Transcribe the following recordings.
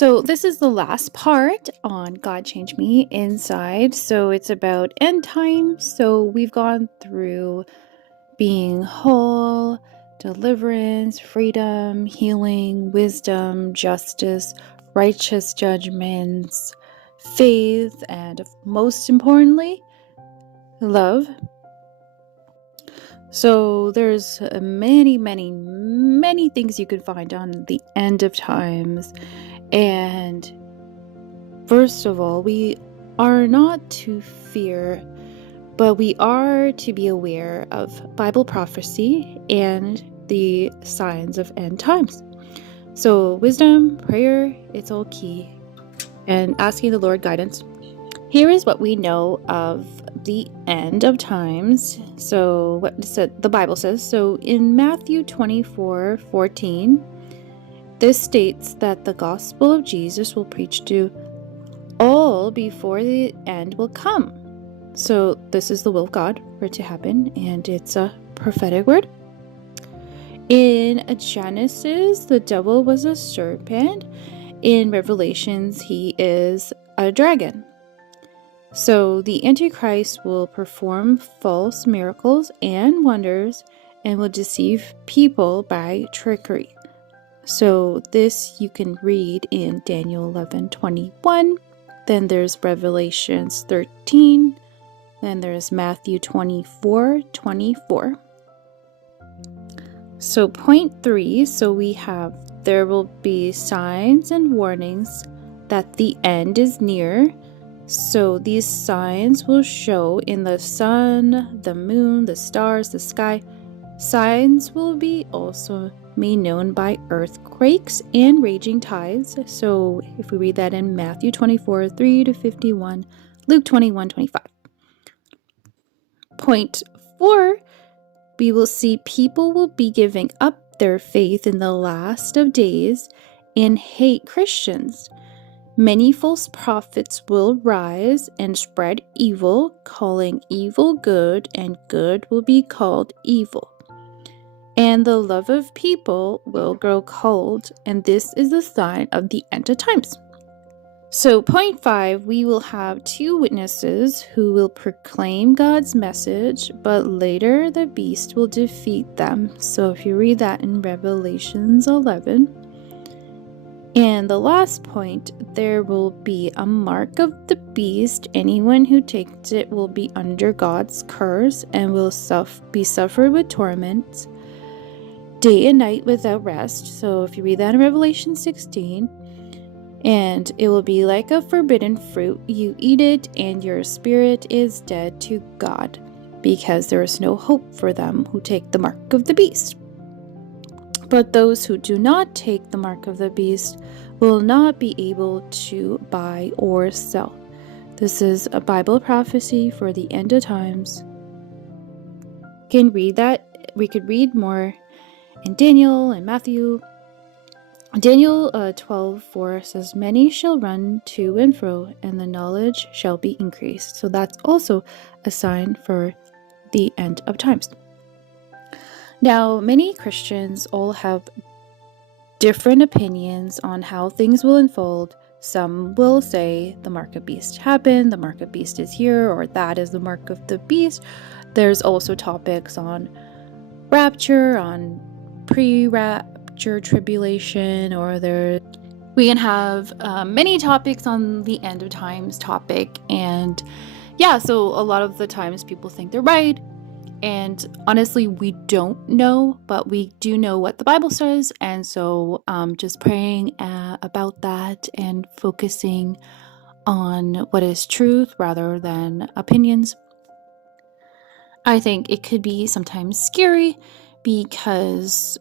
So this is the last part on God Change Me Inside. So it's about end time. So we've gone through being whole, deliverance, freedom, healing, wisdom, justice, righteous judgments, faith, and most importantly, love. So there's many things you could find on the end of times. And first of all, we are not to fear, but we are to be aware of Bible prophecy and the signs of end times. So wisdom, prayer, it's all key, and asking the Lord guidance. Here is what we know of the end of times. So what the Bible says. So in Matthew 24:14, this states that the gospel of Jesus will preach to all before the end will come. So this is the will of God for it to happen, and it's a prophetic word. In Genesis, the devil was a serpent. In Revelations, he is a dragon. So the Antichrist will perform false miracles and wonders and will deceive people by trickery. So this you can read in Daniel 11:21. Then there's Revelations 13. Then there's Matthew 24:24. So point 3, so we have there will be signs and warnings that the end is near. So these signs will show in the sun, the moon, the stars, the sky. Signs will be also made known by earthquakes and raging tides. So if we read that in Matthew 24:3-51, Luke 21:25. Point 4, we will see people will be giving up their faith in the last of days and hate Christians. Many false prophets will rise and spread evil, calling evil good, and good will be called evil. And the love of people will grow cold, and this is the sign of the end of times. So point 5, we will have 2 witnesses who will proclaim God's message, but later the beast will defeat them. So if you read that in Revelations 11. And the last point, there will be a mark of the beast. Anyone who takes it will be under God's curse and will be suffered with torments day and night without rest. So if you read that in Revelation 16, and it will be like a forbidden fruit. You eat it, and your spirit is dead to God, because there is no hope for them who take the mark of the beast. But those who do not take the mark of the beast will not be able to buy or sell. This is a Bible prophecy for the end of times. You can read that. We could read more in Daniel and Matthew. Daniel 12:4 says, many shall run to and fro, and the knowledge shall be increased. So that's also a sign for the end of times. Now, many Christians all have different opinions on how things will unfold. Some will say the mark of beast happened, the mark of beast is here, or that is the mark of the beast. There's also topics on rapture, on pre-rapture tribulation, or we can have many topics on the end of times topic. And yeah, so a lot of the times people think they're right. And honestly, we don't know, but we do know what the Bible says. And so just praying about that and focusing on what is truth rather than opinions. I think it could be sometimes scary because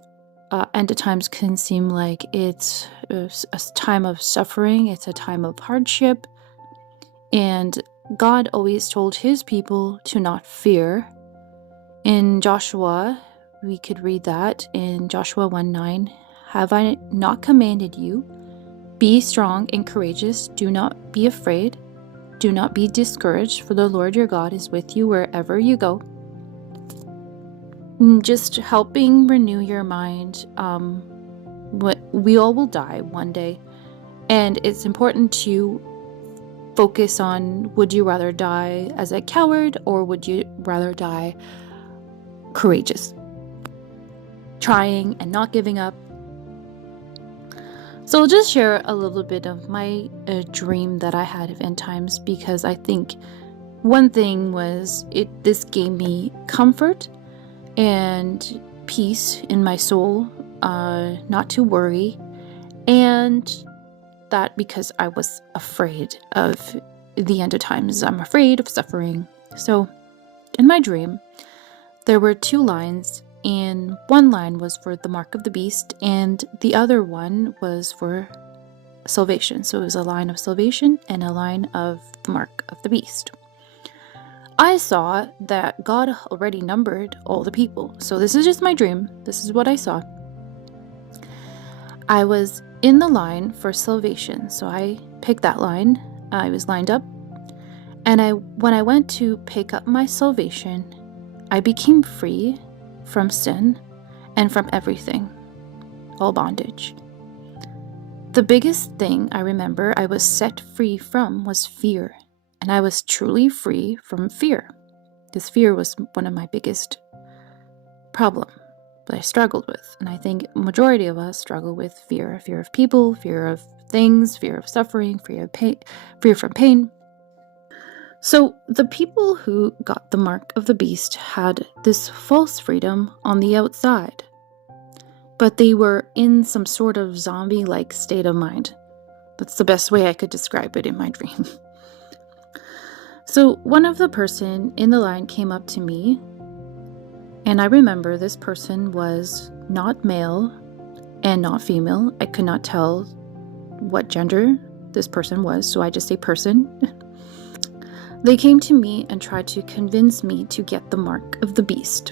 end of times can seem like it's a time of suffering. It's a time of hardship. And God always told his people to not fear. In Joshua, we could read that in Joshua 1:9. Have I not commanded you? Be strong and courageous. Do not be afraid. Do not be discouraged, for the Lord your God is with you wherever you go. Just helping renew your mind. We all will die one day. And it's important to focus on, would you rather die as a coward or would you rather die courageous? Trying and not giving up. So I'll just share a little bit of my dream that I had of end times, because I think one thing was this gave me comfort and peace in my soul, not to worry, and that because I was afraid of the end of times. I'm afraid of suffering. So in my dream, there were 2 lines, and one line was for the mark of the beast, and the other one was for salvation. So it was a line of salvation and a line of the mark of the beast. I saw that God already numbered all the people. So this is just my dream. This is what I saw. I was in the line for salvation. So I picked that line. I was lined up. And when I went to pick up my salvation, I became free from sin and from everything, all bondage. The biggest thing I remember I was set free from was fear, and I was truly free from fear. This fear was one of my biggest problems that I struggled with, and I think majority of us struggle with fear of people, fear of things, fear of suffering, fear of pain, fear from pain. So the people who got the mark of the beast had this false freedom on the outside, but they were in some sort of zombie-like state of mind. That's the best way I could describe it in my dream. So one of the person in the line came up to me, and I remember this person was not male and not female. I could not tell what gender this person was, so I just say person. They came to me and tried to convince me to get the mark of the beast.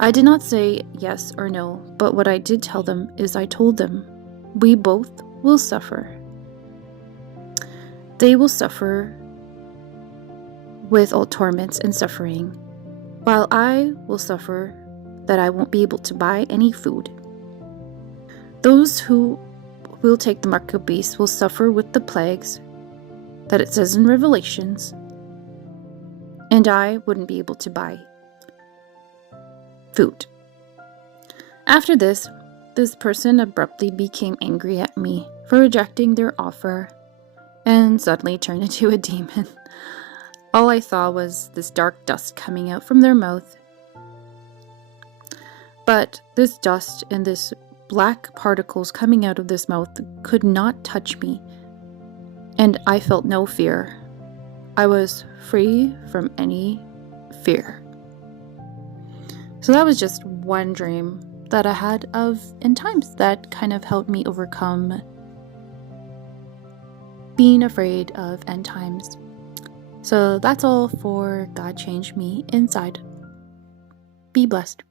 I did not say yes or no, but what I did tell them is I told them, we both will suffer. They will suffer with all torments and suffering, while I will suffer that I won't be able to buy any food. Those who will take the mark of the beast will suffer with the plagues that it says in Revelations, and I wouldn't be able to buy food. After this person abruptly became angry at me for rejecting their offer and suddenly turned into a demon. All I saw was this dark dust coming out from their mouth. But this dust and this black particles coming out of this mouth could not touch me, and I felt no fear. I was free from any fear. So that was just one dream that I had of end times that kind of helped me overcome being afraid of end times. So that's all for God Changed Me Inside. Be blessed.